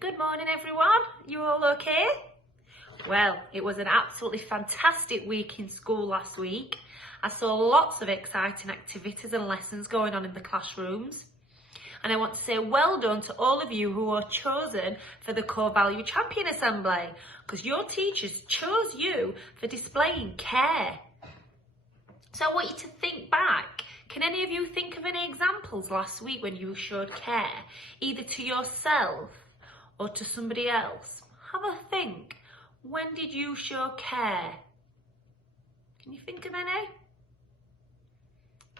Good morning everyone, you all okay? Well, it was an absolutely fantastic week in school last week. I saw lots of exciting activities and lessons going on in the classrooms. And I want to say well done to all of you who are chosen for the Core Value Champion Assembly, because your teachers chose you for displaying care. So I want you to think back. Can any of you think of any examples last week when you showed care, either to yourself or to somebody else? Have a think. When did you show care? Can you think of any?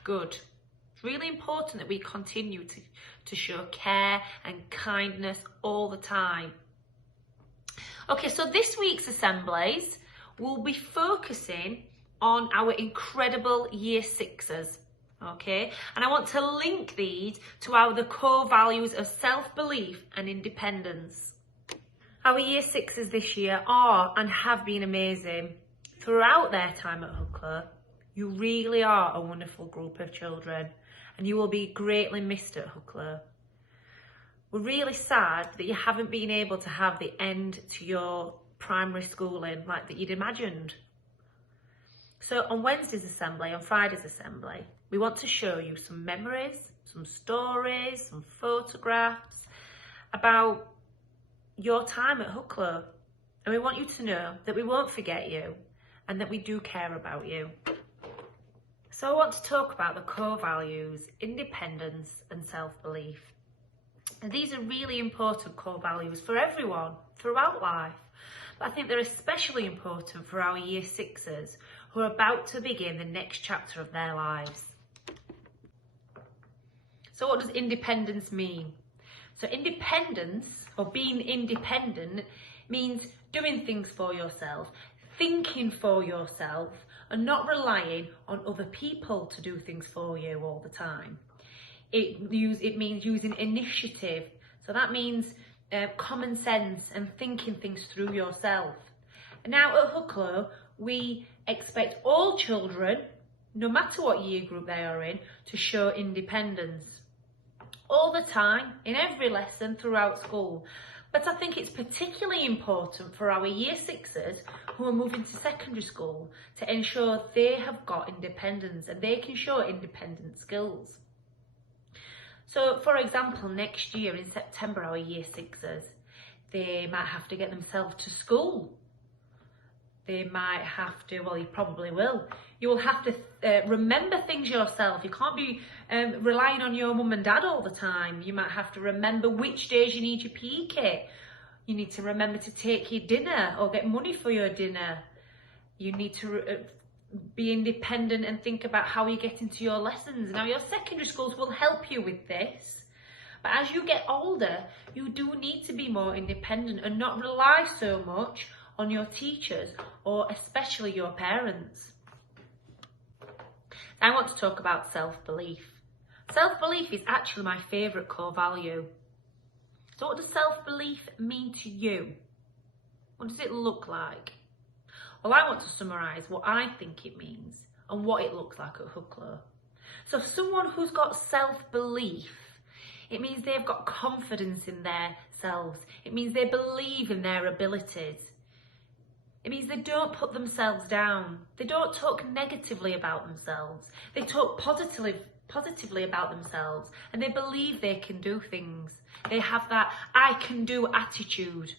Good. It's really important that we continue to show care and kindness all the time. Okay, so this week's assemblies will be focusing on our incredible Year 6s. Okay, and I want to link these to the core values of self-belief and independence. Our Year 6s this year are and have been amazing. Throughout their time at Huckler, you really are a wonderful group of children and you will be greatly missed at Huckler. We're really sad that you haven't been able to have the end to your primary schooling like that you'd imagined. So on Wednesday's assembly, on Friday's assembly, we want to show you some memories, some stories, some photographs about your time at Huckler. And we want you to know that we won't forget you and that we do care about you. So I want to talk about the core values, independence and self-belief. And these are really important core values for everyone throughout life. But I think they're especially important for our Year 6s who are about to begin the next chapter of their lives. So what does independence mean? So independence, or being independent, means doing things for yourself, thinking for yourself, and not relying on other people to do things for you all the time. It means using initiative. So that means common sense and thinking things through yourself. And now at Huckler, we expect all children, no matter what year group they are in, to show independence all the time, in every lesson throughout school. But I think it's particularly important for our Year 6s who are moving to secondary school to ensure they have got independence and they can show independent skills. So, for example, next year in September, our Year 6s, they might have to get themselves to school. They might have to, well, you probably will. You will have to remember things yourself. You can't be relying on your mum and dad all the time. You might have to remember which days you need your PE kit. You need to remember to take your dinner or get money for your dinner. You need to be independent and think about how you get into your lessons. Now, your secondary schools will help you with this. But as you get older, you do need to be more independent and not rely so much on your teachers or especially your parents. I want to talk about self-belief. Self-belief is actually my favourite core value. So what does self-belief mean to you? What does it look like? Well, I want to summarise what I think it means and what it looks like at Huckler. So someone who's got self-belief, it means they've got confidence in themselves. It means they believe in their abilities. It means they don't put themselves down. They don't talk negatively about themselves. They talk positively about themselves and they believe they can do things. They have that I can do attitude,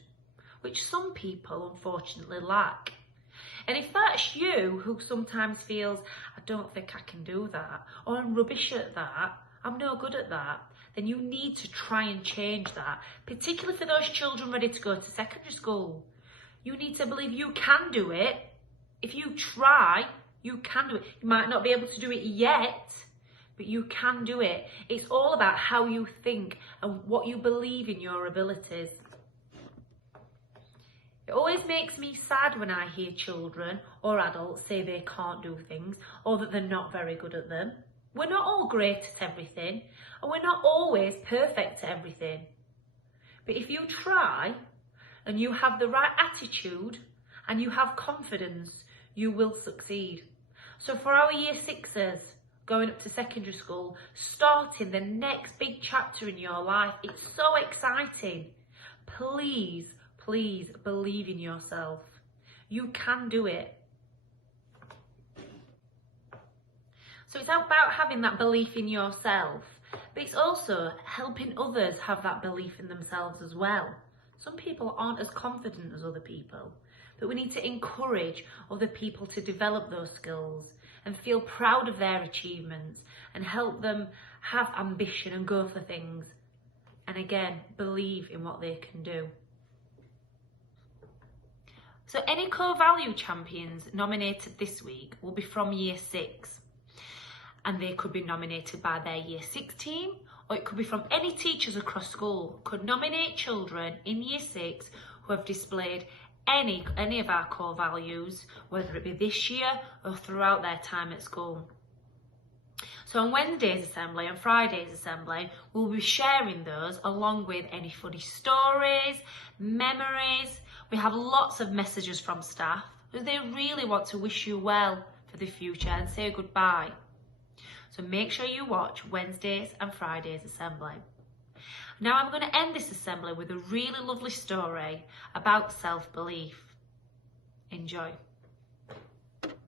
which some people unfortunately lack. And if that's you who sometimes feels, I don't think I can do that, or I'm rubbish at that, I'm no good at that, then you need to try and change that, particularly for those children ready to go to secondary school. You need to believe you can do it. If you try, you can do it. You might not be able to do it yet, but you can do it. It's all about how you think and what you believe in your abilities. It always makes me sad when I hear children or adults say they can't do things or that they're not very good at them. We're not all great at everything and we're not always perfect at everything. But if you try and you have the right attitude and you have confidence, you will succeed. So for our Year 6s going up to secondary school, starting the next big chapter in your life, it's so exciting. please, please believe in yourself. You can do it. So it's about having that belief in yourself, but it's also helping others have that belief in themselves as well. Some people aren't as confident as other people, but we need to encourage other people to develop those skills and feel proud of their achievements and help them have ambition and go for things. And again, believe in what they can do. So any core value champions nominated this week will be from year 6. And they could be nominated by their year 6 team, or it could be from any teachers across school. Could nominate children in year 6 who have displayed any of our core values, whether it be this year or throughout their time at school. So on Wednesday's assembly and Friday's assembly, we'll be sharing those along with any funny stories, memories. We have lots of messages from staff who they really want to wish you well for the future and say goodbye. So make sure you watch Wednesday's and Friday's assembly. Now I'm going to end this assembly with a really lovely story about self-belief. Enjoy.